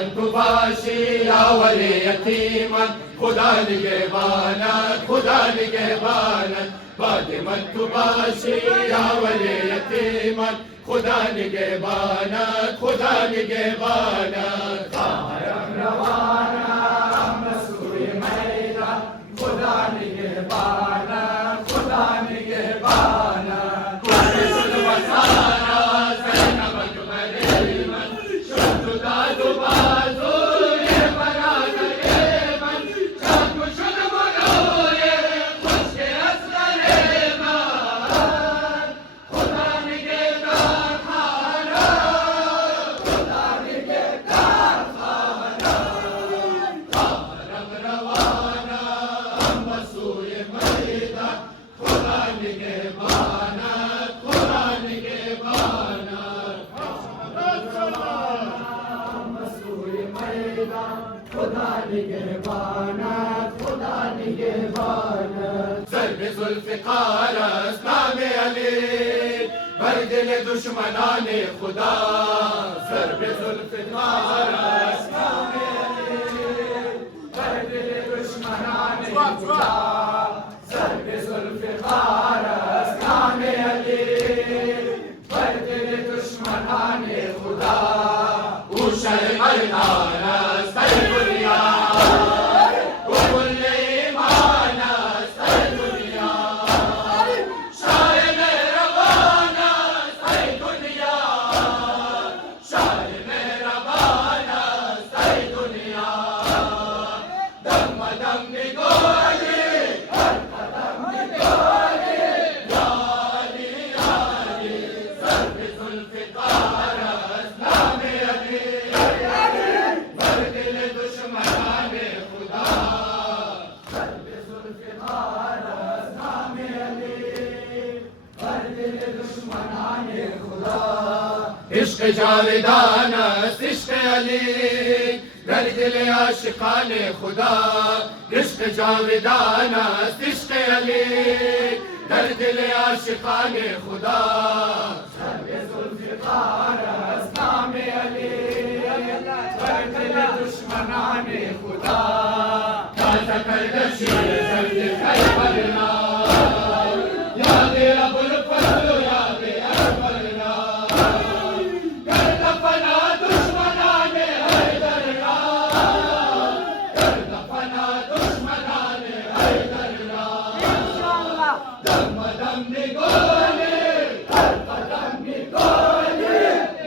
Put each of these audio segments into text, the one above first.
من تو باشی یا ولی یتیمن خدا نگهبانت خدا نگهبانت بعد من تو باشی یا ولی یتیمن خدا نگهبانت خدا نگهبانت خواهرم روانم به سوی میدان خدا نگهبانت خدا نگهبانت وارث الوطن زینب جبریمن شد داد و بازوی برادر من چاک شد منوی خشک اصغر من خدا نگهدار خواهرم خدا نگهدار خواهرم خواهرم روانم به سوی میدان خدا نگهبانت خدا نگهبانت خدا نگهبانت خدا نگهبانت ضرب ذوالفقار است نام علی بر دل دشمنان خدا ضرب ذوالفقار است نام علی بر دل دشمنان خدا ضرب ذوالفقار است نام علی بر دل دشمنان خدا او شه مردان است در دنیا او کل ایمان است در دنیا شاه مهربان است در دنیا شاه مهربان است در دنیا دم دم نگاهی هر قدم نگاهی یاری یاری ضرب ذوالفقار است نام علی بر دل دشمنان خدا ضرب ذوالفقار است نام علی بر دل دشمنان خدا عشق جاودان است عشق علی در دل عاشقان خدا عشق جاودان است عشق علی در دل عاشقان خدا ضرب ذوالفقار است نام علی بر دل دشمنان خدا تازه کرده شیر زرد کربلا یاد ابوالفضل و یاد اکبرنا کرد فنا دشمنان حیدر را کرد فنا دشمنان حیدر را دم دم نگاهی هر قدم نگاهی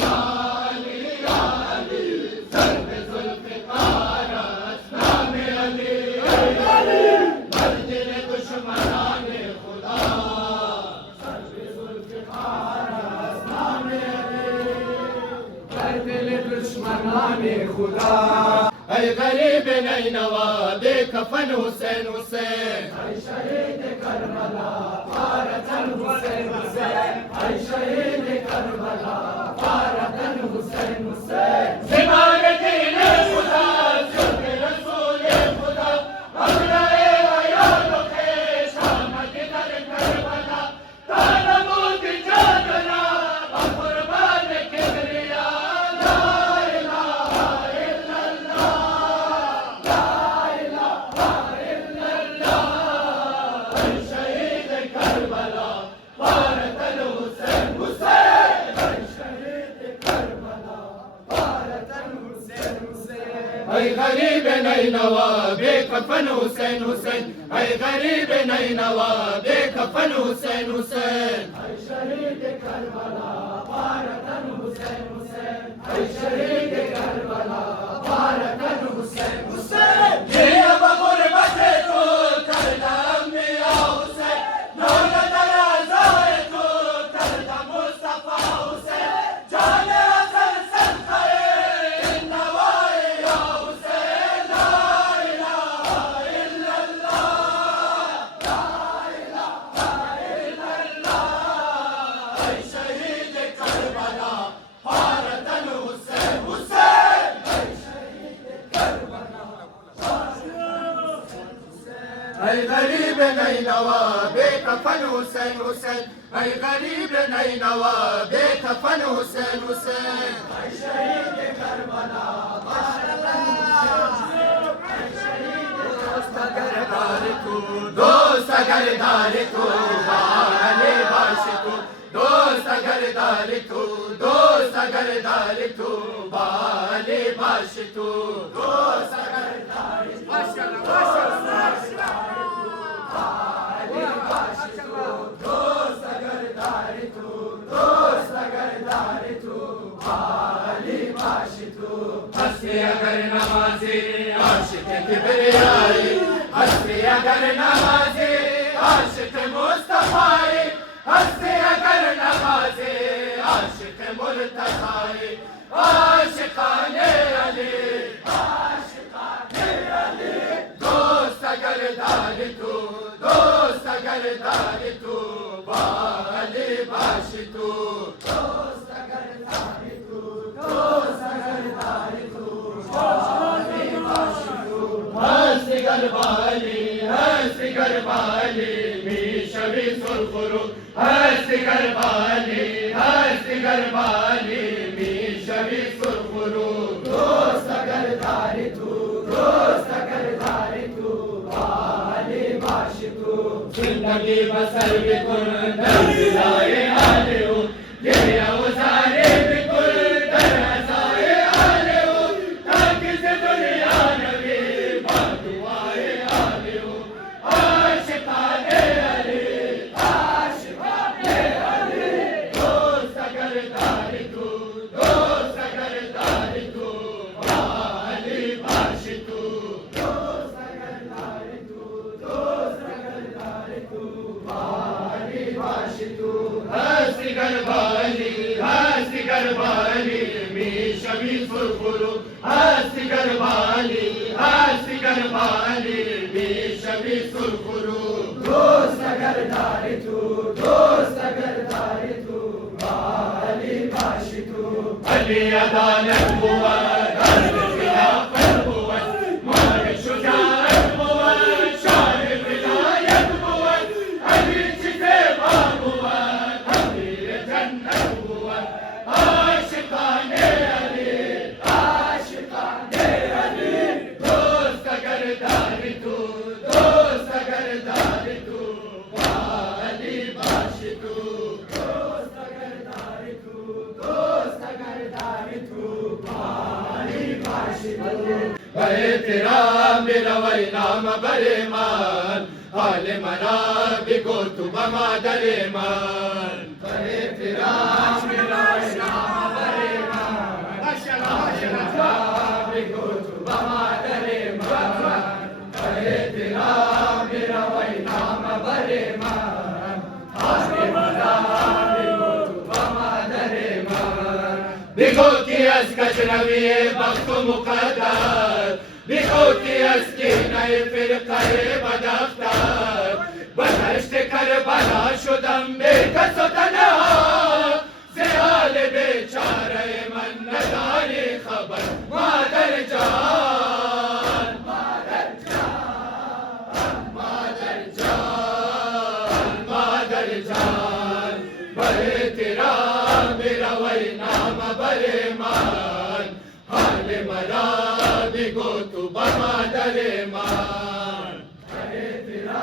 یالی یالی ضرب ذوالفقار است نام علی بر دل دشمنان خدا ضرب ذوالفقار است نام علی بر دل دشمنان خدا ای غریب نینوا بے کفن حسین حسین ای شهید کربلا بارتن حسین حسین ای شهید کربلا بارتن حسین حسین زمان دین خدا جرم رسول خدا مبلغ عیال و خویش آمد در کربلا تا نمود جادنا و قربان کبریا لا اله الا الله لا اله الا الله ای شهید کربلا بارتن حسین حسین ای شهید کربلا بارتن حسین حسین ای غریب نینوا بے کفن حسین حسین ای غریب نینوا بے کفن حسین حسین ای شهید کربلا بارتن حسین حسین ای شهید کربلا بارتن حسین حسین یہ بغربت تو کردم یا حسین نور در ازای تو کردم مصطفی حسین جان حسن صدقه این نوای یا حسین لا اله الا الله لا اله الا الله ای شهید کربلا بارتن حسین حسین ای شهید کربلا ای غریب نینوا بے کفن حسین حسین ای غریب نینوا بے کفن حسین حسین ای شهید کربلا दोस्त अगर दारी तू बाले बाश तू दोस्त अगर दारी तू दोस्त अगर दारी तू बाले बाश तू दोस्त अगर दारी दोस्त अगर दारी तू दोस्त अगर दारी तू बाले बाश तू हंसे अगर नमाज़े आशिक़ किबरियाई हंसे अगर नमाज़े आशिक़ मुस्तफ़ाए हंसे अगर नमाज़े आशिक़ मुर्तज़ाए आशिक़ाने अली दोस्त अगर दारी तू दोस्त अगर दारी तू बाले बाश तू दोस्त अगर दारी तू दोस्त अगर दारी तू बाले बाश तू हंसे गरबाली मीशवी सुरखुरु हंसे गरबाली मीशवी सुरखुरु दोस्त अगर दारी तू बाले बाश तू जिंदगी बसर बिकुल दर्दाए आले हो ये औज़ारे बिकुल दर्दाए आले हो ताकि से दुनिया नबी बादुआए आले हो आशिक़ाने अली दोस्त अगर दारी तू बाले बाश तू दोस्त अगर दारी तू बाले बाश तू हंसी गरबाली मीशवी सुरखुरु हंसी गरबाली मीशवी सुरखुरु दोस्त अगर दारी तू बाले बाश तू अली अदालत हुआ दर्द खिलाफत हुआ मार शुजाअत हुआ शान विलायत हुआ अली चिते बाग हुआ अमीर जन्नत हुआ आशिक़ाने अली दोस्त अगर दारी तू बाले बाश तू दोस्त अगर दारी तू बाले बाश तू बरे तेरा मेरा वही नाम बरे मान हाले मना बिगो तू बमा दरे मान बरे तेरा मेरा वही नाम बरे मान बिगो तू बमा दरे मान बरे तेरा मेरा वही नाम बरे मान हाले मना बिगो तू बमा दरे मान बिगोती अस्कच नवी वक्त मुक़द्दर बिगोती अस्की नए फ़िरक़े बदख्तर बदश्त करबला शुदम बेकस व तन्हा से हाल बेचारे मन नदारी खबर मादर जान बरे तेरा मेरा वही नाम बरे मान हाले मरा बिगो तू बमा दरे मान बरे तेरा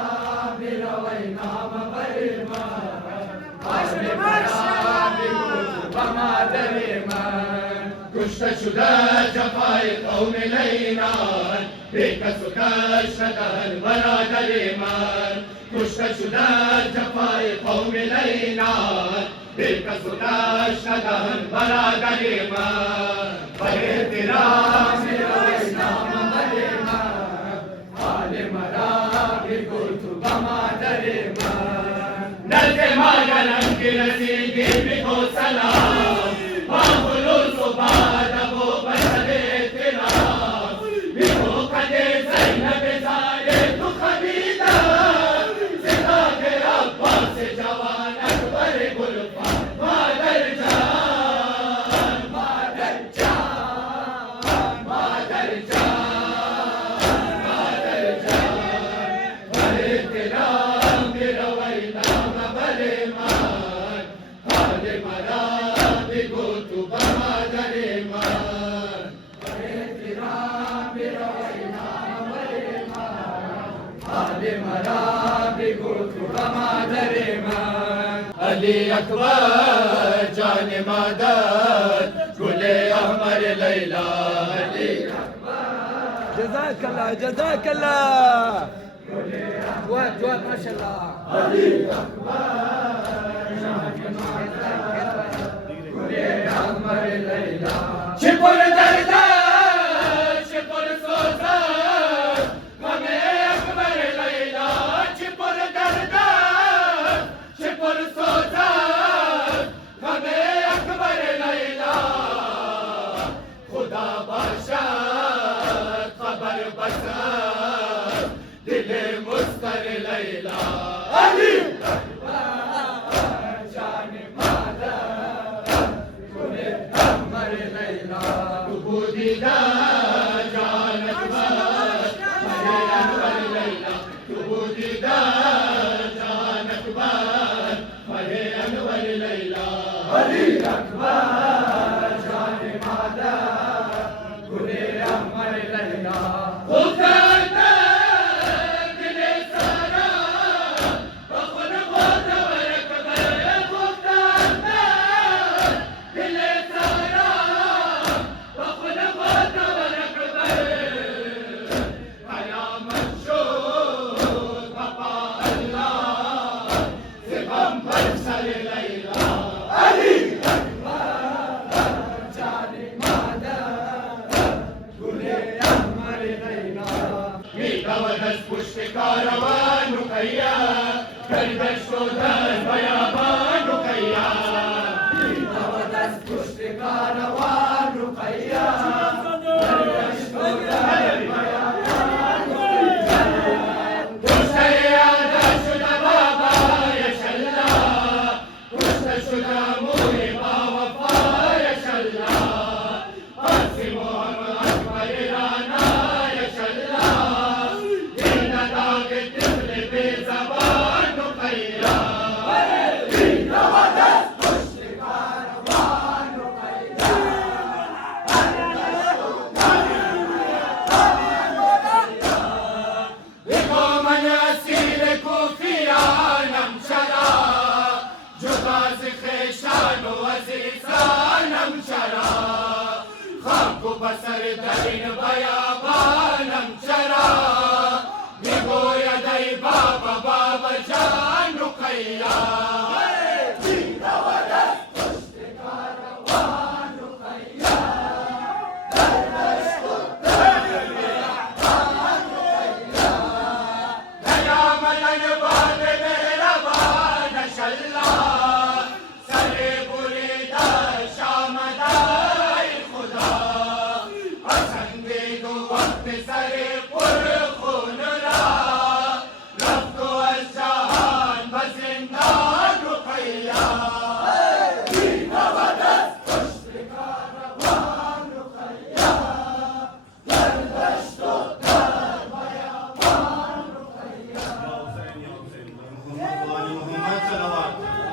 मेरा वही नाम बरे मान हाले मरा बिगो तू बमा दरे मान कुश्त शुदा जफाए कौम लैनान बेकस कशदन बरा दरे मान कुश्त शुदा जफाए कौम लैनान बेकस कशदन बरा दरे मान बरे तेरा मेरा वही नाम बरे मान हाले मरा बिगो तू बमा दरे मान नज़े मागनम की रसीदी बिगो सलाम माहुलो सुबाद वो बसरे तेरा बिगो कदे ज़ैनब ज़ारे तू खदीजा सिखा के अब्बास जवान अकबर गुलफा मादर जान बरे तेरा मेरा वही नाम बरे मान हाले मरा अली अकबर जान मादर गुले अहमर लैला अली जज़ाकल्लाह जज़ाकल्लाह जवाब माशाल्लाह अली अकबर गुले अहमर लैला छिपुर दर्दा छिपुर सोजा गमे अकबर लैला छिपुर दर्दा छिपुर सोजा गमे अकबर लैला खुदा बादशाह खबर बसा दिले मुस्तर लैला अली अकबर जान मादर गुले अहमर लैला तुबूदीदा जान अकबर मरे अनवर लैला तुबूदीदा जान अकबर मरे अनवर लैला अली अकबर जान मादर गुले अहमर लैला पुष्ट कारवान रुकैया गर्दश शोधन बयाबान रुकैया पुष्ट कारवान रुकैया गर्दश शोधन बयाबान रुकैया पुष्ट यादा शुदा बाबा यशल्ला पुष्ट शुदा मोहे बावफा यशल्ला आसी मोहम्मद अकबर राना यशल्ला बसर दरिन बया